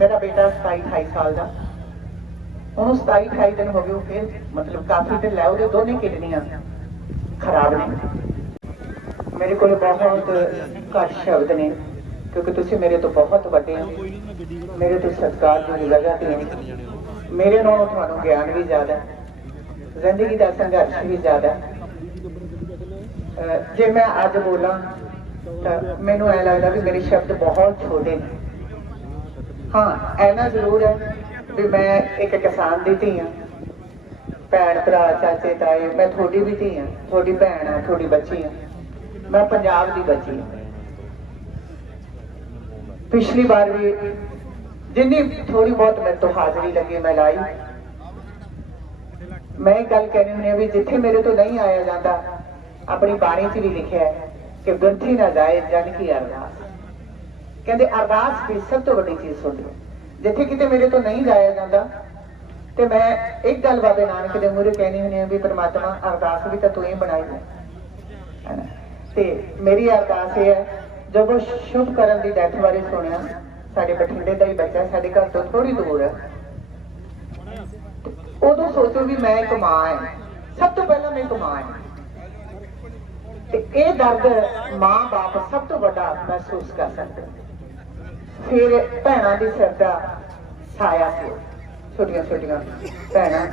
ਮੇਰਾ ਬੇਟਾ 27 28 ਸਾਲ ਦਾ। ਉਹਨੂੰ 27 28 ਦਿਨ ਹੋ ਗਏ ਉਹ ਫਿਰ ਮਤਲਬ ਕਾਫੀ ਦਿਨ ਲੈ ਉਹਦੇ ਦੋਨੇ ਕਿਡਨੀਆਂ ਖਰਾਬ ਨੇ। ਮੇਰੇ ਕੋਲ ਬਹੁਤ ਘੱਟ ਸ਼ਬਦ ਨੇ, ਕਿਉਂਕਿ ਤੁਸੀਂ ਮੇਰੇ ਤੋਂ ਬਹੁਤ ਵੱਡੇ ਹੋ। ਮੇਰੇ ਤੋਂ ਸਤਿਕਾਰ ਦੀ ਜਗ੍ਹਾ ਤੇ ਮੇਰੇ ਨਾਲੋਂ ਤੁਹਾਨੂੰ ਗਿਆਨ ਵੀ ਜ਼ਿਆਦਾ ਜ਼ਿੰਦਗੀ ਦਾ ਸੰਘਰਸ਼ ਵੀ ਜ਼ਿਆਦਾ ਜੇ ਮੈਂ ਅੱਜ ਬੋਲਾਂ ਤਾਂ ਮੈਨੂੰ ਐ ਲੱਗਦਾ ਵੀ ਮੇਰੇ ਸ਼ਬਦ ਬਹੁਤ ਛੋਟੇ ਨੇ। ਹਾਂ, ਐਨਾ ਜ਼ਰੂਰ ਹੈ ਵੀ ਮੈਂ ਇੱਕ ਕਿਸਾਨ ਦੀ ਧੀ ਹਾਂ। ਭੈਣ, ਭਰਾ, ਚਾਚੇ, ਤਾਏ, ਮੈਂ ਤੁਹਾਡੀ ਵੀ ਧੀ ਆ ਤੁਹਾਡੀ ਭੈਣ ਆ ਤੁਹਾਡੀ ਬੱਚੀ ਆ ਮੈਂ ਪੰਜਾਬ ਦੀ ਬੱਚੀ ਹਾਂ। ਪਿਛਲੀ ਵਾਰ ਵੀ ਜਿੰਨੀ ਥੋੜੀ ਬਹੁਤ ਮੇਰੇ ਤੋਂ ਹਾਜ਼ਰੀ ਲੱਗੀ, ਮੈਂ ਲਾਈ। ਮੈਂ ਇਹ ਗੱਲ ਕਹਿਣੀ ਹੁੰਦੀ ਆ ਵੀ ਜਿੱਥੇ ਮੇਰੇ ਤੋਂ ਨਹੀਂ ਆਇਆ ਜਾਂਦਾ, ਆਪਣੀ ਬਾਣੀ 'ਚ ਵੀ ਲਿਖਿਆ ਹੈ ਕਿ ਗ੍ਰੰਥੀ ਨਾ ਜਾਏ ਜਨ ਕੀ ਅਰਦਾਸ। ਕਹਿੰਦੇ ਅਰਦਾਸ ਵੀ ਸਭ ਤੋਂ ਵੱਡੀ ਚੀਜ਼ ਹੁੰਦੀ ਹੈ। ਜਿੱਥੇ ਕਿਤੇ ਮੇਰੇ ਤੋਂ ਨਹੀਂ ਜਾਇਆ ਜਾਂਦਾ, ਤੇ ਮੈਂ ਇੱਕ ਗੱਲ ਬਾਬੇ ਨਾਨਕ ਦੇ ਮੂਹਰੇ ਕਹਿਣੀ ਹੁੰਦੀ ਹੈ ਵੀ ਪ੍ਰਮਾਤਮਾ ਅਰਦਾਸ ਵੀ ਤਾਂ ਤੂੰ ਹੀ ਬਣਾਈ ਹੈ। ਤੇ ਮੇਰੀ ਅਰਦਾਸ ਇਹ ਹੈ ਜਦੋਂ ਸ਼ੁਭ ਕਰਨ ਦੀ ਡੈਥ ਬਾਰੇ ਸੁਣਿਆ, ਸਾਡੇ ਬਠਿੰਡੇ ਦਾ ਹੀ ਬੱਚਾ, ਸਾਡੇ ਘਰ ਤੋਂ ਥੋੜੀ ਦੂਰ ਹੈ। ਉਦੋਂ ਸੋਚੋ ਵੀ ਮੈਂ ਇੱਕ ਮਾਂ ਸਭ ਤੋਂ ਪਹਿਲਾਂ ਮੈਂ ਇੱਕ ਤੇ ਇਹ ਦਰਦ ਮਾਂ-ਬਾਪ ਸਭ ਤੋਂ ਵੱਡਾ ਮਹਿਸੂਸ ਕਰ ਸਕਦੇ ਫਿਰ ਭੈਣਾਂ ਦੀ ਸਿਰ ਦਾ ਸਾਇਆ ਸੀ। ਛੋਟੀਆਂ ਛੋਟੀਆਂ ਭੈਣਾਂ।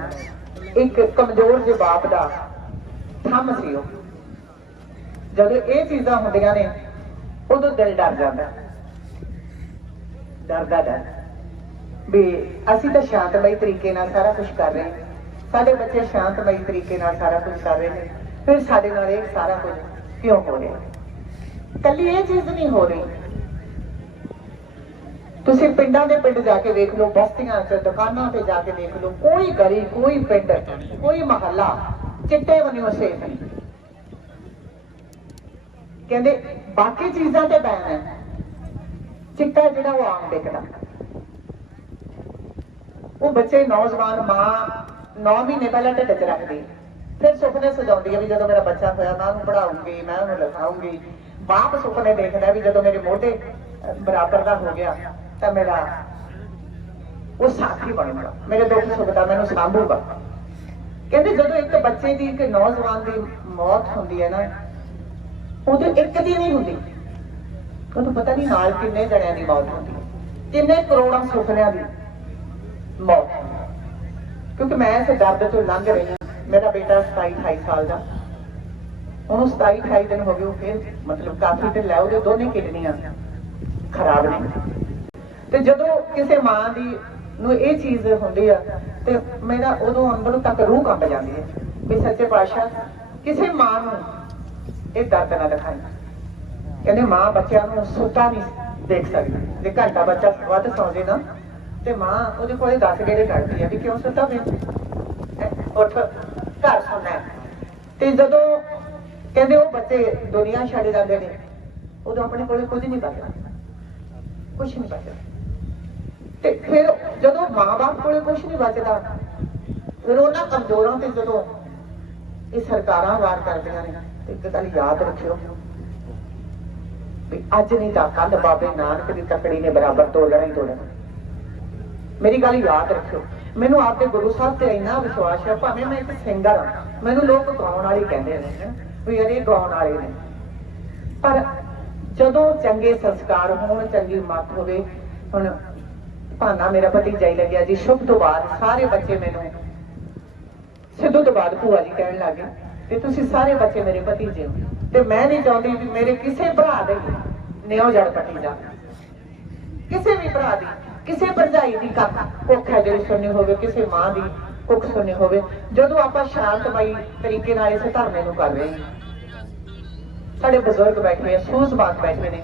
ਇੱਕ ਕਮਜ਼ੋਰ ਜਿਹੇ ਬਾਪ ਦਾ ਥੰਮ ਸੀ ਉਹ। ਜਦੋਂ ਇਹ ਚੀਜ਼ਾਂ ਹੁੰਦੀਆਂ ਨੇ, ਉਦੋਂ ਦਿਲ ਡਰ ਜਾਂਦਾ। ਡਰਦਾ ਡਰ। ਵੀ ਅਸੀਂ ਤਾਂ ਸ਼ਾਂਤਮਈ ਤਰੀਕੇ ਨਾਲ ਸਾਰਾ ਕੁਝ ਕਰ ਰਹੇ ਹਾਂ। ਸਾਡੇ ਬੱਚੇ ਸ਼ਾਂਤਮਈ ਤਰੀਕੇ ਨਾਲ ਸਾਰਾ ਕੁਝ ਕਰ ਰਹੇ ਨੇ। ਫਿਰ ਸਾਡੇ ਨਾਲ ਇਹ ਸਾਰਾ ਕੁਝ ਕਿਉਂ ਹੋ ਰਿਹਾ? ਕੱਲੀ ਇਹ ਚੀਜ਼ ਨਹੀਂ ਹੋ ਰਹੀ। ਤੁਸੀਂ ਪਿੰਡਾਂ ਦੇ ਪਿੰਡ ਜਾ ਕੇ ਵੇਖ ਲਓ, ਬਸਤੀਆਂ 'ਚ, ਦੁਕਾਨਾਂ ਤੇ ਜਾ ਕੇ ਵੇਖ ਲਓ, ਕੋਈ ਗਲੀ ਕੋਈ ਪਿੰਡ, ਕੋਈ ਮਹੱਲਾ ਚਿੱਟੇ ਬਣਿਓ ਸੇਫ ਨਹੀਂ। ਕਹਿੰਦੇ, ਬਾਕੀ ਚੀਜ਼ਾਂ ਤੇ ਬੈਨ ਹੈ। ਚਿੱਟਾ ਜਿਹੜਾ ਉਹ ਆਮ ਦਿਖਦਾ ਉਹ ਬੱਚੇ ਨੌਜਵਾਨ ਮਾਂ 9 ਮਹੀਨੇ ਪਹਿਲਾਂ ਢਿੱਡ 'ਚ ਰੱਖਦੀ। ਫਿਰ ਸੁਪਨੇ ਸਜਾਉਂਦੀ ਹੈ ਵੀ ਜਦੋਂ ਮੇਰਾ ਬੱਚਾ ਹੋਇਆ, ਮੈਂ ਉਹਨੂੰ ਪੜਾਉਂਗੀ ਮੈਂ ਉਹਨੂੰ ਲਿਖਾਉਂਗੀ ਬਾਪ ਸੁਪਨੇ ਦੇਖਦਾ ਵੀ ਜਦੋਂ ਮੇਰੇ ਮੋਢੇ ਬਰਾਬਰ ਦਾ ਹੋ ਗਿਆ ਤਾਂ ਮੇਰਾ ਉਹ ਸਾਥੀ ਬਣੂਗਾ, ਮੇਰੇ ਦੁੱਖ ਸੁੱਖ ਦਾ ਮੈਨੂੰ ਸਾਂਭੂਗਾ। ਕਹਿੰਦੇ ਜਦੋਂ ਇੱਕ ਬੱਚੇ ਦੀ, ਇੱਕ ਨੌਜਵਾਨ ਦੀ ਮੌਤ ਹੁੰਦੀ ਹੈ ਨਾ ਉਦੋਂ ਇੱਕ ਦੀ ਨਹੀਂ ਹੁੰਦੀ। ਉਹਨੂੰ ਪਤਾ ਨਹੀਂ ਨਾਲ ਕਿੰਨੇ ਜਣਿਆਂ ਦੀ ਮੌਤ ਹੁੰਦੀ ਕਿੰਨੇ ਕਰੋੜਾਂ ਸੁਪਨਿਆਂ ਦੀ ਮੌਤ ਕਿਉਂਕਿ ਮੈਂ ਇਸ ਦਰਦ ਤੋਂ ਲੰਘ ਰਹੀ ਹਾਂ। ਮੇਰਾ ਬੇਟਾ 27 28 ਸਾਲ ਦਾ। ਉਹਨੂੰ 27 28 ਦਿਨ ਹੋ ਗਏ, ਉਹ ਫਿਰ ਮਤਲਬ ਕਾਫੀ ਦਿਨ ਲੈ ਉਹਦੇ ਦੋਨੇ ਕਿਡਨੀਆਂ ਖਰਾਬ ਨੇ। ਤੇ ਜਦੋਂ ਕਿਸੇ ਮਾਂ ਦੀ ਨੂੰ ਇਹ ਚੀਜ਼ ਹੁੰਦੀ ਆ, ਤੇ ਮੇਰਾ ਉਦੋਂ ਅੰਦਰੋਂ ਤੱਕ ਰੂਹ ਕੰਬ ਜਾਂਦੀ ਹੈ ਵੀ ਸੱਚੇ ਪਾਤਸ਼ਾਹ, ਕਿਸੇ ਮਾਂ ਨੂੰ ਇਹ ਦਰਦ ਨਾ ਦਿਖਾਈ। ਕਹਿੰਦੇ ਮਾਂ ਬੱਚਿਆਂ ਨੂੰ ਸੁੱਤਾ ਨਹੀਂ ਦੇਖ ਸਕਦੀ। ਜੇ ਘੰਟਾ ਬੱਚਾ ਵੱਧ ਸੌਂ ਜੇ ਨਾ, ਤੇ ਮਾਂ ਉਹਦੇ ਕੋਲੇ 10 ਗੇੜੇ ਕੱਢਦੀ ਆ ਵੀ ਕਿਉਂ ਸੁੱਤਾ ਪਿਆ? ਉੱਠ, ਘਰ ਸੌਣਾ ਤੇ ਜਦੋਂ ਕਹਿੰਦੇ ਉਹ ਬੱਚੇ ਦੁਨੀਆ ਛੱਡ ਜਾਂਦੇ ਨੇ, ਉਦੋਂ ਆਪਣੇ ਕੋਲੇ ਕੁਝ ਨਹੀਂ ਬਚਦਾ। ਕੁਝ ਨਹੀਂ ਬਚਦਾ। ਤੇ ਫਿਰ ਜਦੋਂ ਮਾਂ-ਬਾਪ ਕੋਲੇ ਕੁਝ ਨਹੀਂ ਬਚਦਾ, ਫਿਰ ਉਹਨਾਂ ਕਮਜ਼ੋਰਾਂ ਤੇ ਜਦੋਂ ਇਹ ਸਰਕਾਰਾਂ ਵਾਰ ਕਰਦੀਆਂ ਨੇ, ਤੇ ਇੱਕ ਗੱਲ ਯਾਦ ਰੱਖਿਓ ਵੀ ਅੱਜ ਨਹੀਂ ਤਾਂ ਕੱਲ ਬਾਬੇ ਨਾਨਕ ਦੀ ਤਕੜੀ ਨੇ ਬਰਾਬਰ ਤੋੜਨਾ ਹੀ ਤੋੜਨਾ। ਮੇਰੀ ਗੱਲ ਯਾਦ ਰੱਖਿਓ, ਮੈਨੂੰ ਆਪਦੇ ਗੁਰੂ ਸਾਹਿਬ ਤੇ ਇੰਨਾ ਵਿਸ਼ਵਾਸ ਹੈ, ਭਾਵੇਂ ਮੈਂ ਇੱਕ ਸਿੰਗਰ ਹਾਂ, ਮੈਨੂੰ ਲੋਕ ਗਾਉਣ ਵਾਲੇ ਕਹਿੰਦੇ ਨੇ ਵੀ ਯਾਰ ਗਾਉਣ ਵਾਲੇ ਨੇ। ਪਰ ਜਦੋਂ ਚੰਗੇ ਸੰਸਕਾਰ ਹੋਣ, ਚੰਗੀ ਮੱਤ ਹੋਵੇ, ਹੁਣ ਭਾਨਾ ਮੇਰਾ ਭਤੀਜਾ ਹੀ ਲੱਗਿਆ ਜੀ। ਸ਼ੁਭ ਤੋਂ ਬਾਅਦ ਸਾਰੇ ਬੱਚੇ ਮੈਨੂੰ ਸਿੱਧੂ ਤੋਂ ਬਾਅਦ ਭੂਆ ਜੀ ਕਹਿਣ ਲੱਗੇ ਤੇ ਤੁਸੀਂ ਸਾਰੇ ਬੱਚੇ ਮੇਰੇ ਭਤੀਜੇ ਹੋ। ਤੇ ਮੈਂ ਨਹੀਂ ਚਾਹੁੰਦੀ ਵੀ ਮੇਰੇ ਕਿਸੇ ਭਰਾ ਦੇ ਨਿਉ ਜੜ ਪੱਟੀ ਜਾਵੇ। ਕਿਸੇ ਵੀ ਭਰਾ ਦੀ, ਕਿਸੇ ਭਰਜਾਈ ਦੀ ਕੱਖ ਕੁੱਖ ਹੈ ਜਿਹੜੀ ਸੁਣਨੀ ਹੋਵੇ, ਕਿਸੇ ਮਾਂ ਦੀ ਕੁੱਖ ਸੁਣਨੀ ਹੋਵੇ, ਜਦੋਂ ਆਪਾਂ ਸ਼ਾਂਤਮਈ ਤਰੀਕੇ ਨਾਲ ਇਸ ਧਰਨੇ ਨੂੰ ਕਰ ਰਹੇ ਹਾਂ। ਸਾਡੇ ਬਜ਼ੁਰਗ ਬੈਠੇ ਆ, ਸੂਝਵਾਨ ਬੈਠੇ ਨੇ।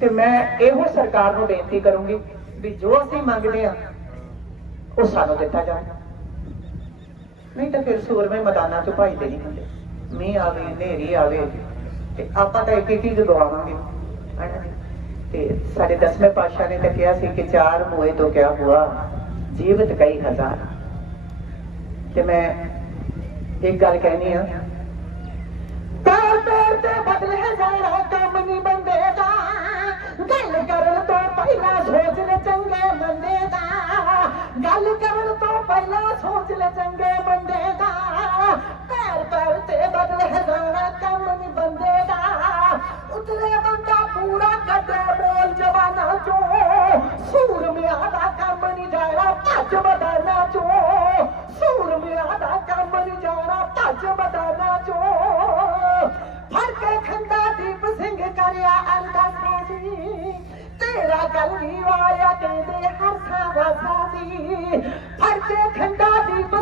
ਤੇ ਮੈਂ ਇਹੋ ਸਰਕਾਰ ਨੂੰ ਬੇਨਤੀ ਕਰੂੰਗੀ ਵੀ ਜੋ ਅਸੀਂ ਮੰਗਦੇ ਆ, ਉਹ ਸਾਨੂੰ ਦਿੱਤਾ ਜਾਵੇ। ਨਹੀਂ ਤਾਂ ਫਿਰ ਸੂਰਮੇ ਮੈਦਾਨਾਂ 'ਚ ਭਜਦੇ ਨਹੀਂ ਹੁੰਦੇ। ਮੀਂਹ ਆਵੇ, ਹਨੇਰੀ ਆਵੇ, ਤੇ ਆਪਾਂ ਤਾਂ ਇੱਕ ਇੱਕ ਚੀਜ਼ ਗਵਾਵਾਂਗੇ ਤੇ ਸਾਡੇ ਦਸਵੇਂ ਪਾਤਸ਼ਾਹ ਨੇ ਤਾਂ ਕਿਹਾ ਸੀ ਕਿ ਚਾਰ ਹੋਏ ਤੋਂ ਕਿਆ ਹੁਆ ਜੀਵਤ ਕਈ ਹਜ਼ਾਰ। ਤੇ ਮੈਂ ਇੱਕ ਗੱਲ ਕਹਿਣੀ ਆ ਪੈਰ ਪੈਰ ਤੇ ਬਦਲ ਹਜ਼ਾਰਾਂ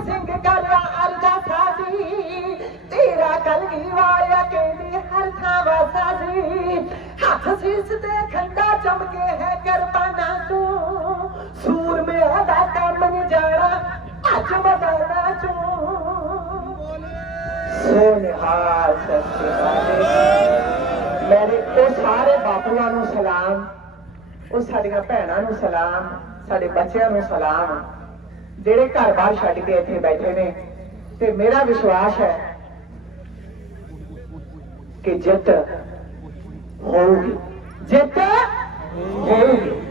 ਸਿੰਘ ਕਰਿਆ ਅਰਦਾਸਾ ਸੀ ਤੇਰਾ ਗਲਵੀ ਵਾਲਿਆ ਕਹਿੰਦੇ ਹਰ ਥਾਂ ਵਸਾ ਹੱਥ ਸੀਸ ਤੇ ਖੰਡਾ ਚਮਕੇ ਹੈ ਕਰਬਾਨਾ ਤੋਂ ਸੂਰਮਿਆਂ ਦਾ ਕੰਮ ਨਹੀਂ ਜਾਣਾ, ਅੱਜ ਮਦਾਨਾ ਚੋਂ। ਸੋਨਿਹਾਲ ਸੱਚੇ ਮੇਰੇ ਉਹ ਸਾਰੇ ਬਾਪੂਆਂ ਨੂੰ ਸਲਾਮ, ਉਹ ਸਾਡੀਆਂ ਭੈਣਾਂ ਨੂੰ ਸਲਾਮ, ਸਾਡੇ ਬੱਚਿਆਂ ਨੂੰ ਸਲਾਮ। ਜਿਹੜੇ ਘਰ ਬਾਹਰ ਛੱਡ ਕੇ ਇੱਥੇ ਬੈਠੇ ਨੇ, ਤੇ ਮੇਰਾ ਵਿਸ਼ਵਾਸ ਹੈ ਕਿ ਜਿੱਤ ਹੋਊਗੀ। ਜਿੱਤ ਹੋਊਗੀ।